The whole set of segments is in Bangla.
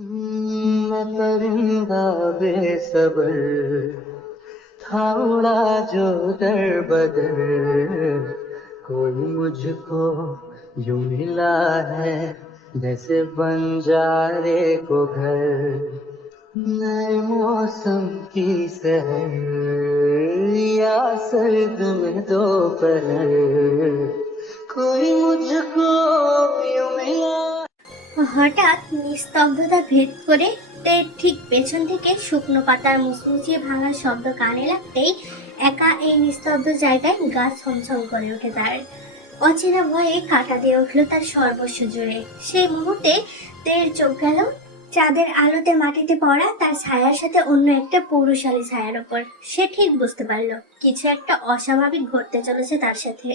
मैं परिंदा बेसबर था उड़ा जो दर बदर, कोई मुझको यूं मिला है जैसे बंजारे को घर। नए मौसम की सहर या सर्द में दोपहर, कोई मुझको यूं मिला। হঠাৎ নিস্তব্ধতা ভেদ করে তের ঠিক পেছন থেকে শুকনো পাতার মুচমুচিয়ে ভাঙার শব্দ কানে লাগতেই একা এই নিস্তব্ধ জায়গায় গা ছমছম করে ওঠে তার। অচেনা ভয়ে কাঁটা দিয়ে উঠলো তার সর্বস্ব জুড়ে। সেই মুহূর্তে তের চোখ গেল চাঁদের আলোতে মাটিতে পড়া তার ছায়ার সাথে অন্য একটা পৌরশালী ছায়ার ওপর। সে ঠিক বুঝতে পারলো কিছু একটা অস্বাভাবিক ঘটতে চলেছে তার সাথে।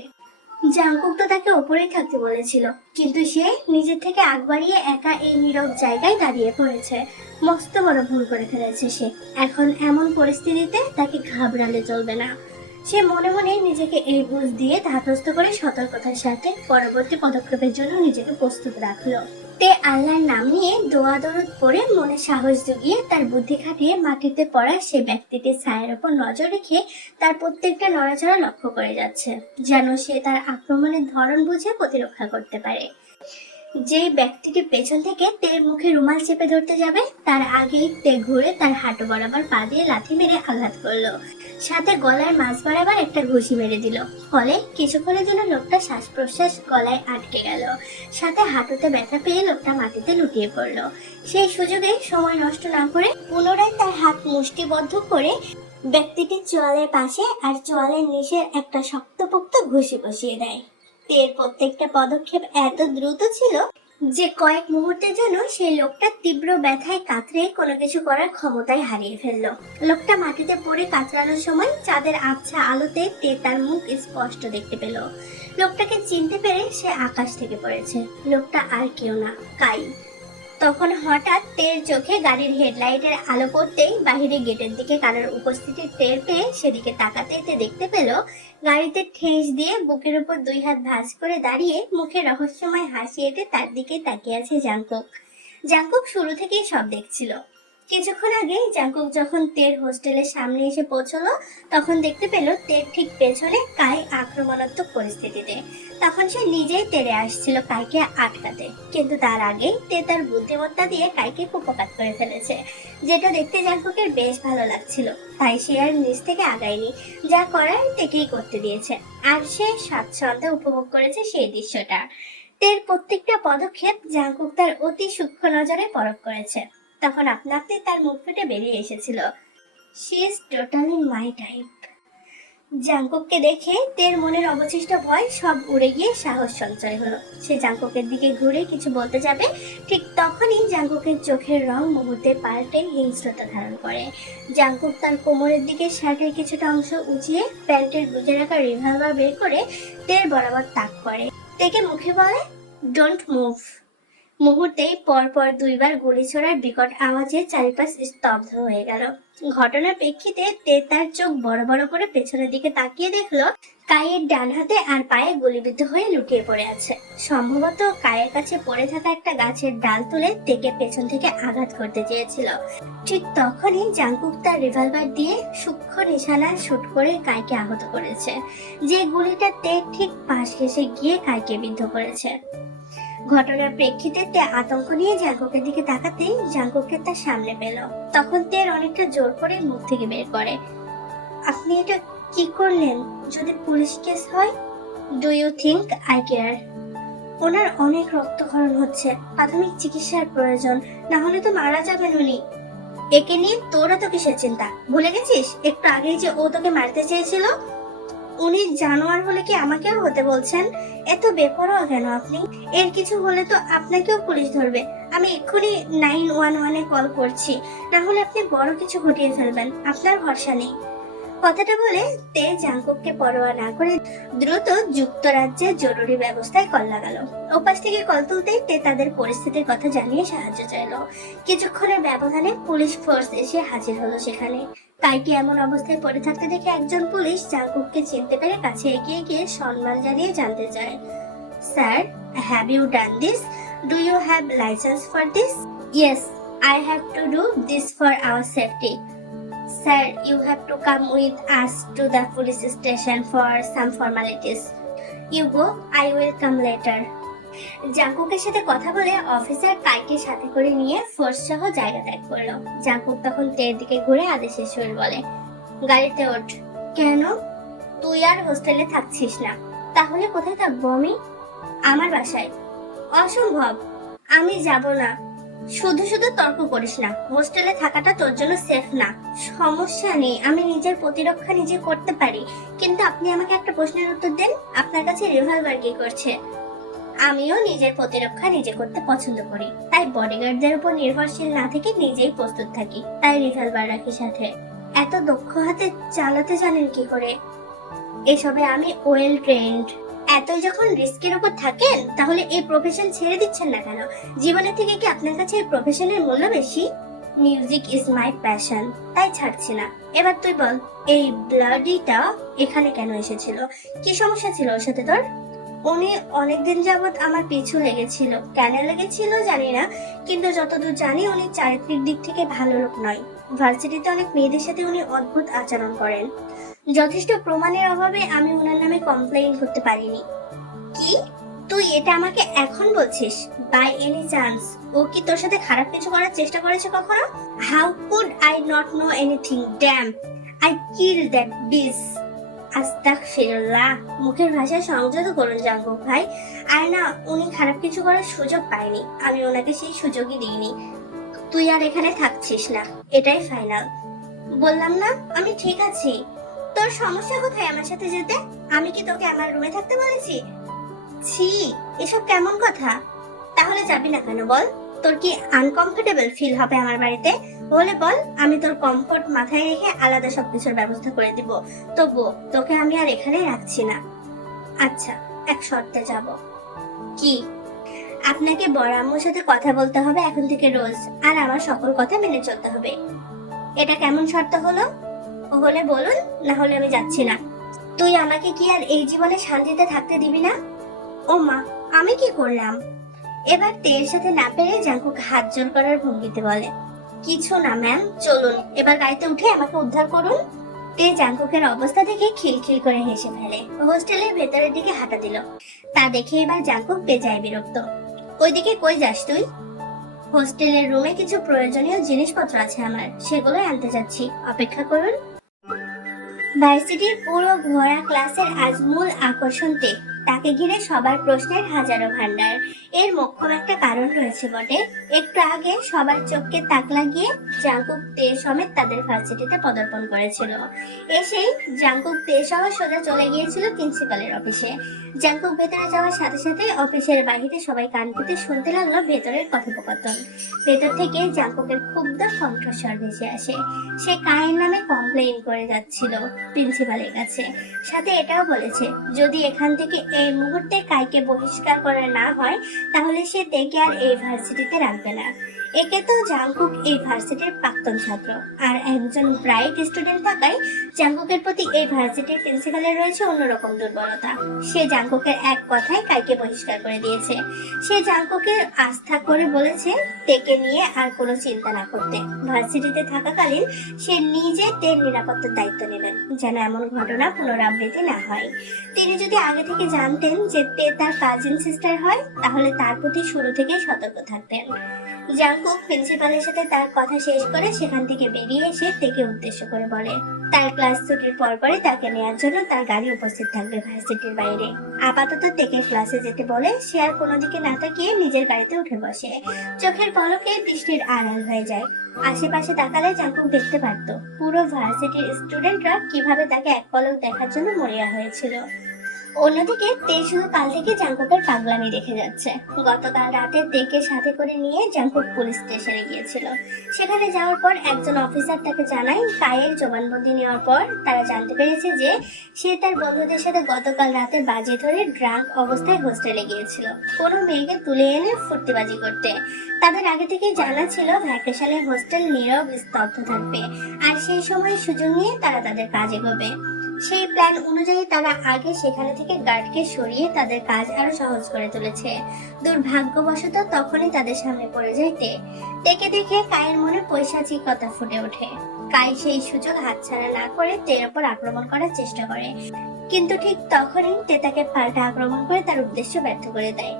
জাঙ্কুক তো তাকে ওপরেই থাকতে বলেছিল, কিন্তু সে নিজের থেকে আগ বাড়িয়ে একা এই নীরব জায়গায় দাঁড়িয়ে পড়েছে। মস্ত বড় ভুল করে ফেলেছে সে। এখন এমন পরিস্থিতিতে তাকে ঘাবড়ালে চলবে না। সে মনে মনে নিজেকে এই বুঝ দিয়ে ধাতস্থ করে সতর্কতার সাথে পরবর্তী পদক্ষেপের জন্য নিজেকে প্রস্তুত রাখলো। তে আল্লাহর নাম নিয়ে দোয়া দরুদ পড়ে মনে সাহস জুগিয়ে তার বুদ্ধি খাটিয়ে মাটিতে পড়া সে ব্যক্তিটির ছায়ের উপর নজর রেখে তার প্রত্যেকটা নড়াচড়া লক্ষ্য করে যাচ্ছে, যেন সে তার আক্রমণের ধরন বুঝে প্রতিরক্ষা করতে পারে। যে ব্যক্তিটি পেছন থেকে তের মুখে রুমাল চেপে ধরতে যাবে তার আগেই তে ঘুরে তার হাঁটু বরাবর পা দিয়ে লাথি মেরে আঘাত করলো, সাথে গলার মাঝ বরাবর একটা ঘুষি মেরে দিল। ফলে কিছুক্ষণের জন্য লোকটা শ্বাস প্রশ্বাস গলায় আটকে গেল, সাথে হাঁটুতে ব্যথা পেয়ে লোকটা মাটিতে লুটিয়ে পড়লো। সেই সুযোগে সময় নষ্ট না করে পুনরায় তার হাত মুষ্টিবদ্ধ করে ব্যক্তিটির চোয়ালের পাশে আর চোয়ালের নিচের একটা শক্তপোক্ত ঘুষি বসিয়ে দেয়। তের প্রত্যেকটা পদক্ষেপ এত দ্রুত ছিল যে কয়েক মুহূর্তের জন্য সেই লোকটা তীব্র ব্যথায় কাতরে কোনো কিছু করার ক্ষমতাই হারিয়ে ফেললো। লোকটা মাটিতে পড়ে কাতরানোর সময় চাঁদের আবছা আলোতে তে তার মুখ স্পষ্ট দেখতে পেল। লোকটাকে চিনতে পেরে সে আকাশ থেকে পড়েছে। লোকটা আর কেউ না, কাই। তখন হঠাৎ তের চোখে গাড়ির হেডলাইটের আলো পড়তেই বাহিরে গেটের দিকে কারোর উপস্থিতি টের পেয়ে সেদিকে তাকাতেই তে দেখতে পেল গাড়িতে ঠেস দিয়ে বুকের উপর দুই হাত ভাঁজ করে দাঁড়িয়ে মুখে রহস্যময় হাসি এঁটে তার দিকে তাকিয়ে আছে জাংকুক। জাংকুক শুরু থেকেই সব দেখছিল। কিছুক্ষণ আগে জাংকুক যখন তের হোস্টেলের সামনে এসে পৌঁছলো তখন দেখতে পেল তের ঠিক পেছনে কাই আক্রমণাত্মক পরিস্থিতিতে। তখন সে নিজেই তেড়ে আসছিল কাইকে আটকাতে, কিন্তু তার আগে তে তার বুদ্ধিমত্তা দিয়ে কাইকে কুপকাত করে ফেলেছে, যেটা দেখতে জাংকুকের বেশ ভালো লাগছিল। তাই সে আর নিজ থেকে আগায়নি, যা করার তেকেই করতে দিয়েছে, আর সে স্বাচ্ছন্দ্যে উপভোগ করেছে সেই দৃশ্যটা। তের প্রত্যেকটা পদক্ষেপ জাংকুক তার অতি সূক্ষ্ম নজরে পরখ করেছে। তখন আপনা আপনি তার মুখ ফুটে বেরিয়ে এসেছিল, she is totally my type. জাংকুককে দেখে তের মনের অবশিষ্ট ভয় সব উড়ে গিয়ে সাহস সঞ্চয় হলো। সে জাংকুকের দিকে ঘুরে কিছু বলতে যাবে, ঠিক তখনই জাংকুকের চোখের রং মুহূর্তে পাল্টে হিংস্রতা ধারণ করে। জাংকুক তার কোমরের দিকে শার্টের কিছুটা অংশ উঁচিয়ে প্যান্টের গুজে রাখা রিভলভার বের করে তের বরাবর তাক করে। তেকে মুখে বলে, ডোন্ট মুভ। মুহূর্তেই পরপর দুইবার গুলি ছোড়ার বিকট আওয়াজে চারিপাশ স্তব্ধ হয়ে গেল। ঘটনার প্রেক্ষিতে তে তার চোখ বড় বড় করে পেছনের দিকে তাকিয়ে দেখলো কায়ের ডান হাতে আর পায়ে গুলিবিদ্ধ হয়ে লুটিয়ে পড়ে আছে। সম্ভবত কায়ের কাছে পড়ে থাকা একটা গাছের ডাল তুলে তেকে পেছন থেকে আঘাত করতে চেয়েছিল। ঠিক তখনই জাংকুক তার রিভলভার দিয়ে সূক্ষ্ম নিশানা শুট করে কাইকে আহত করেছে, যে গুলিটা তে ঠিক পাশ ঘেঁষে গিয়ে কাইকে বিদ্ধ করেছে। ঘটনার প্রেক্ষিতে তে আতঙ্ক নিয়ে জাংকুকের দিকে তাকাতেই জাংকুককে তার সামনে পেল। তখন তের অনেকটা জোর করে মুখ থেকে বের করে, আপনি এটা কি করলেন? যদি পুলিশ কেস হয়? Do you think I care? ওনার অনেক রক্তক্ষরণ হচ্ছে, প্রাথমিক চিকিৎসার প্রয়োজন, না হলে তো মারা যাবেন উনি। একে নিয়ে তোরা তো কিসের চিন্তা? ভুলে গেছিস একটু আগেই যে ও তোকে মারতে চেয়েছিল? উনি জানোয়ার হলে কি আমাকেও হতে বলছেন? এত বেপরোয়া কেন আপনি? এর কিছু হলে তো আপনাকেও পুলিশ ধরবে। আমি এক্ষুনি 911-এ কল করছি, না হলে আপনি বড় কিছু ঘটিয়ে ফেলবেন। আপনার ভরসা নেই। কথাটা বলে তে জাংকুককে পরোয়া না করে দ্রুত যুক্তরাজ্যের জরুরি ব্যবস্থায় কল লাগালো। ওপাশ থেকে কল তুলতেই তে তাদের পরিস্থিতির কথা জানিয়ে সাহায্য চাইলো। কিছুক্ষণের ব্যবধানে পুলিশ ফোর্স এসে হাজির হলো সেখানে। কাইকে এমন অবস্থায় পড়ে থাকতে দেখে একজন পুলিশ জাংকুককে চিনতে পেরে কাছে এগিয়ে গিয়ে সম্মান জানিয়ে জানতে চায়, sir, have you done this? Do you have license for this? Yes, I have to do this for our safety. Sir, you have to come with us to the police station for some formalities. You go, I will come later. জাঙ্কুকের সাথে কথা বলে অফিসার কাইকে সাথে করে নিয়ে ফোর্স সহ জায়গা ত্যাগ করলো। জাঙ্কুক তখন তের দিকে ঘুরে আদেশের সুর বলে, গাড়িতে ওঠ। কেন? তুই আর হোস্টেলে থাকছিস না। তাহলে কোথায় থাকবো আমি? আমার বাসায়। অসম্ভব, আমি যাব না। শুধু শুধু তর্ক করিস না, হোস্টেলে থাকাটা তোর জন্য সেফ না। সমস্যা নেই, আমি নিজের প্রতিরক্ষা নিজে করতে পারি, কিন্তু আপনি আমাকে একটা প্রশ্নের উত্তর দেন, আপনার কাছে রিভলভার কি করছে? আমিও নিজের প্রতিরক্ষা নিজে করতে পছন্দ করি, তাই বডিগার্ডদের উপর নির্ভরশীল না থেকে নিজেই প্রস্তুত থাকি, তাই রিভলভার রাখি সাথে। এত দক্ষ হাতে চালাতে জানেন কি করে? এসবে আমি ওয়েল ট্রেন্ড। এতই যখন রিস্কের উপর থাকেন, তাহলে এই প্রফেশন ছেড়ে দিচ্ছেন না কেন? জীবনের থেকে কি আপনার কাছে এই প্রফেশনের মূল্য বেশি? মিউজিক ইজ মাই প্যাশন, তাই ছাড়ছি না। এবার তুই বল, এই ব্লাডিটা এখানে কেন এসেছিল? কি সমস্যা ছিল ওর সাথে তোর? উনি অনেকদিন যাবত আমার পিছু লেগেছিল। কেন লেগেছিল জানি না, কিন্তু যতদূর জানি উনি চারিত্রিক দিক থেকে ভালো লোক নয়। ভার্সিটিতে অনেক মেয়েদের সাথে উনি অদ্ভুত আচরণ করেন। যথেষ্ট প্রমাণের অভাবে আমি ওনার নামে কমপ্লেইন করতে পারিনি। কি? তুই এটা আমাকে এখন বলছিস? বাই এনি চান্স ও কি তোর সাথে খারাপ কিছু করার চেষ্টা করেছে কখনো? How could I not know anything? Damn, I kill that bitch. আস্তাগফিরুল্লাহ। মুখের ভাষায় সংযত করুন জাঙ্কুক ভাই। আর না, উনি খারাপ কিছু করার সুযোগ পায়নি, আমি ওনাকে সেই সুযোগই দিইনি। তুই আর এখানে থাকছিস না, এটাই ফাইনাল। বললাম না আমি ঠিক আছি। তোর সমস্যা কোথায় আমার সাথে যেতে? আমি কি তোকে আমার রুমে থাকতে বলেছি? ছি, এসব কেমন কথা? তাহলে যাবি না কেন বল? তোর কি আনকমফোর্টেবল ফিল হবে আমার বাড়িতে? বলে বল, আমি তোর কমফোর্ট মাথায় রেখে আলাদা সবকিছুর ব্যবস্থা করে দিব। তবুও তোকে আমি আর এখানে রাখছি না। আচ্ছা, এক শর্তে যাব। কি? আপনাকে বড় আম্মুর সাথে কথা বলতে হবে এখন থেকে রোজ, আর আমার সকল কথা মেনে চলতে হবে। এটা কেমন শর্ত হলো? হলে বলুন, না হলে আমি যাচ্ছি না। তুই আমাকে কি আর এই জীবনে শান্তিতে থাকতে দিবি না? ও মা, আমি কি করলাম? এবার তের সাথে না পেরে জাঙ্কুক হাত জোর করার ভঙ্গিতে বলে, কিছু না ম্যাম, চলুন এবার গাড়িতে উঠে আমাকে উদ্ধার করুন। তে জাঙ্কুকের অবস্থা দেখে খিলখিল করে হেসে ফেলে। হোস্টেলের ভেতরের দিকে হাঁটা দিল। তা দেখে এবার জাঙ্কুক বেজায় বিরক্ত। ওইদিকে কই যাস তুই? হোস্টেলের রুমে কিছু প্রয়োজনীয় জিনিসপত্র আছে আমার, সেগুলো আনতে যাচ্ছি, অপেক্ষা করুন। ভার্সিটির পুরো ঘোড়া ক্লাসের আজ মূল আকর্ষণ তে। তাকে ঘিরে সবার প্রশ্নের হাজারো ভান্ডার। এর মোক্ষম একটা কারণ রয়েছে বটে। একটু আগে সবার চোখকে তাক লাগিয়ে জাঙ্কুক তে সমেত তাদের ভার্সিটিতে পদার্পণ করেছিল। এসেই জাঙ্কুক তে সহ সোজা চলে গিয়েছিল প্রিন্সিপালের অফিসে। জাঙ্কুক ভেতরে যাওয়ার সাথে সাথে অফিসের বাহিরে সবাই কান পেতে শুনতে লাগলো ভেতরের কথোপকথন। ভেতর থেকে জাঙ্কুকের ক্ষুব্ধ কণ্ঠস্বর ভেসে আসে। সে কায়ের নামে কমপ্লেইন করে যাচ্ছিল প্রিন্সিপালের কাছে। সাথে এটাও বলেছে, যদি এখান থেকে এই মুহূর্তে কাইকে বহিষ্কার করা না হয়, তাহলে সে তেকে আর এই ভার্সিটিতে রাখবে না। একে তো জাঙ্কুক এই ভার্সিটির প্রাক্তন ছাত্র, আর একজন ব্রাইট স্টুডেন্ট থাকায় জাঙ্কুকের প্রতি এই ভার্সিটির প্রিন্সিপালের রয়েছে অন্যরকম দুর্বলতা। সে জাঙ্কুকের এক কথায় কাইকে বহিষ্কার করে দিয়েছে। সে জাঙ্কুকের আস্থা করে বলেছে তেকে নিয়ে আর কোনো চিন্তা না করতে। ভার্সিটিতে থাকাকালীন সে নিজে তের নিরাপত্তার দায়িত্ব নেবেন, যেন এমন ঘটনা পুনরাবৃত্তি না হয়। তিনি যদি আগে থেকে জানতেন যে তে তার কাজিন সিস্টার হয়, তাহলে তার প্রতি শুরু থেকেই সতর্ক থাকতেন। জাঙ্কুক প্রিন্সিপালের সাথে তার কথা শেষ করে সেখান থেকে বেরিয়ে এসে তেকে উদ্দেশ্য করে বলে, তার ক্লাস ছুটির পরপরই তাকে নেওয়ার জন্য তার গাড়ি উপস্থিত থাকবে ভার্সিটির বাইরে। আপাতত তেকে ক্লাসে যেতে বলে সে আর কোনো দিকে না তাকিয়ে নিজের গাড়িতে উঠে বসে। চোখের পলকে বৃষ্টির আড়াল হয়ে যায়। আশেপাশে তাকালে জাঙ্কুক দেখতে পারতো পুরো ভার্সিটির স্টুডেন্টরা কিভাবে তাকে এক পলক দেখার জন্য মরিয়া হয়েছিল। অন্যদিকে তে শুধু কাল থেকে জাঙ্কুকের পাগলামি দেখে যাচ্ছে। গতকাল রাতে তেকে সাথে করে নিয়ে জাঙ্কুক পুলিশ স্টেশনে গিয়েছিল। সেখানে যাওয়ার পর একজন অফিসার তাকে জানায়, কায়ের জবানবন্দি নেওয়ার পর তারা জানতে পেরেছে যে সে তার বন্ধুদের সাথে গতকাল রাতে বাজি ধরে ড্রাঙ্ক অবস্থায় হোস্টেলে গিয়েছিল কোনো মেয়েকে তুলে এনে ফুর্তিবাজি করতে। তাদের আগে থেকে জানা ছিল ভ্যাকেশনে হোস্টেল নীরব স্তব্ধ থাকবে, আর সেই সময় সুযোগ নিয়ে তারা তাদের কাজ এগোবে। সেই প্ল্যান অনুযায়ী তারা আগে সেখানে থেকে গার্ডকে সরিয়ে তাদের কাজ আরো সহজ করে তুলেছে। দুর্ভাগ্যবশত তখনই তাদের সামনে পড়ে যায় তে। তেকে দেখে কায়ের মনে পৈশাচিকতা ফুটে ওঠে। কাই সেই সুযোগ হাতছাড়া না করে তের উপর আক্রমণ করার চেষ্টা করে, কিন্তু ঠিক তখনই তে তাকে পাল্টা আক্রমণ করে তার উদ্দেশ্য ব্যর্থ করে দেয়।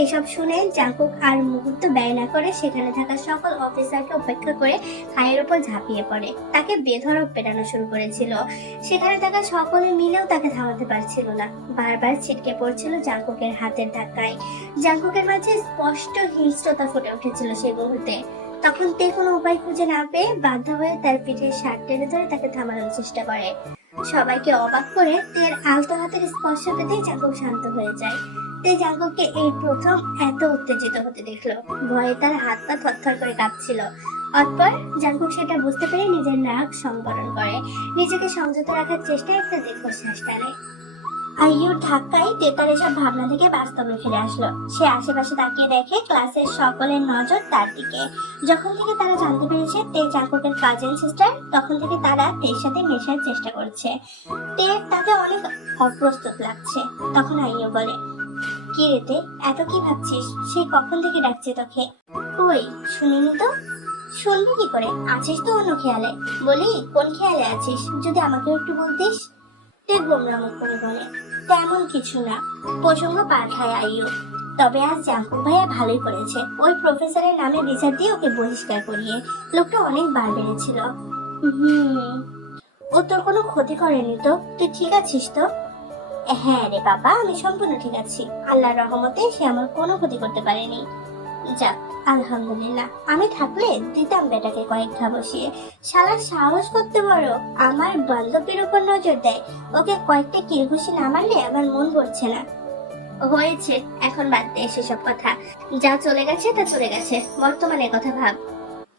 এইসব শুনে জাঙ্কুক আর মুহূর্ত ব্যয় না করে সেখানে থাকা সকল অফিসারকে উপেক্ষা করে কায়ের উপর ঝাঁপিয়ে পড়ে। তাকে বেধড়ক পেটানো শুরু করেছিল। সেখানে থাকা সকলে মিলেও তাকে থামাতে পারছিল না। বারবার ছিটকে পড়ছিল জাঙ্কুকের হাতের ধাক্কায়। জাঙ্কুকের মাঝে স্পষ্ট হিংস্রতা ফুটে উঠেছিল সেই মুহূর্তে। তখন তে কোনো উপায় খুঁজে না পেয়ে বাধ্য হয়ে তার পিঠে শার্ট টেনে ধরে তাকে থামানোর চেষ্টা করে। সবাইকে অবাক করে তের আলতো হাতের স্পর্শ পেতেই জাঙ্কুক শান্ত হয়ে যায়। তে জাঙ্কুককে এই প্রথম এত উত্তেজিত হতে দেখলো। ভয়ে তার হাত পা থরথর করে কাঁপছিল। অতঃপর জাঙ্কুক সেটা বুঝতে পেরে নিজের নাক সংবরণ করে নিজেকে সংযত রাখার চেষ্টায় একটা দীর্ঘশ্বাস টানে। আইয়ুর ধাক্কায় তে তার এসব ভাবনা থেকে বাস্তবে ফিরে আসলো। সে আশেপাশে তাকিয়ে দেখে ক্লাসের সকলের নজর তার দিকে। যখন থেকে তারা জানতে পেরেছে তে জাঙ্কুকের কাজিন সিস্টার, তখন থেকে তারা তের সাথে মেশার চেষ্টা করছে। তে তাতে অনেক অপ্রস্তুত লাগছে। তখন আইয়ু বলে, কি রে তে, এত কি ভাবছিস? সেই কখন থেকে ডাকছে তোকে। কই শুনিনি তো। শুনবি কি করে? আছিস তো অন্য খেয়ালে। বলি, কোন খেয়ালে আছিস? যদি আমাকে একটু বলতিস। তে গোমরা মুখ করে বলে, তেমন কিছু না। প্রসঙ্গ পাল্টায় আইয়ু। তবে আজ জাঙ্কুক ভাইয়া ভালোই করেছে। ওই প্রফেসরের নামে বিচার দিয়ে ওকে বহিষ্কার করিয়ে। লোকটা অনেক বার বেড়েছিল। ও তোর কোনো ক্ষতি করেনি তো? তুই ঠিক আছিস তো? হ্যাঁ রে বাবা, আমি সম্পূর্ণ ঠিক আছি। আল্লাহর রহমতে সে আমার কোনো ক্ষতি করতে পারেনি। যাক, আলহামদুলিল্লাহ। আমি থাকলে দিতাম বেটাকে কয়েক ঘা বসিয়ে। শালার সাহস করতে বড়, আমার বান্ধবীর উপর নজর দেয়। ওকে কয়েকটা কিলঘুষি না মারলে আমার মন ভরছে না। হয়েছে, এখন বাদ দে সেসব কথা। যা চলে গেছে তা চলে গেছে। বর্তমানের কথা ভাব।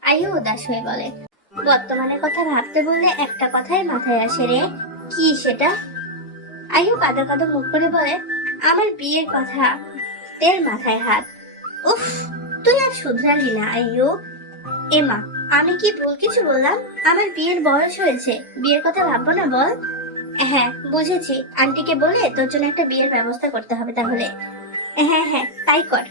আয়ু উদাস হয়ে বলে, বর্তমানের কথা ভাবতে বললে একটা কথাই মাথায় আসে রে। কি সেটা? আয়ু কাঁদো কাঁদো মুখ করে বলে, আমার বিয়ের কথা। তের মাথায় হাত। উফ, তুই আর শুধরালি না আয়ু। এমা, আমি কি ভুল কিছু বললাম? আমার বিয়ের বয়স হয়েছে, বিয়ের কথা ভাববো না বল? হ্যাঁ বুঝেছি, আন্টিকে বলে তোর জন্য একটা বিয়ের ব্যবস্থা করতে হবে তাহলে। হ্যাঁ হ্যাঁ, তাই কর।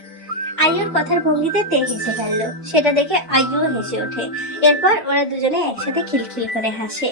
আয়ুর কথার ভঙ্গিতে তে হেসে ফেললো। সেটা দেখে আয়ুও হেসে ওঠে। এরপর ওরা দুজনে একসাথে খিলখিল করে হাসে।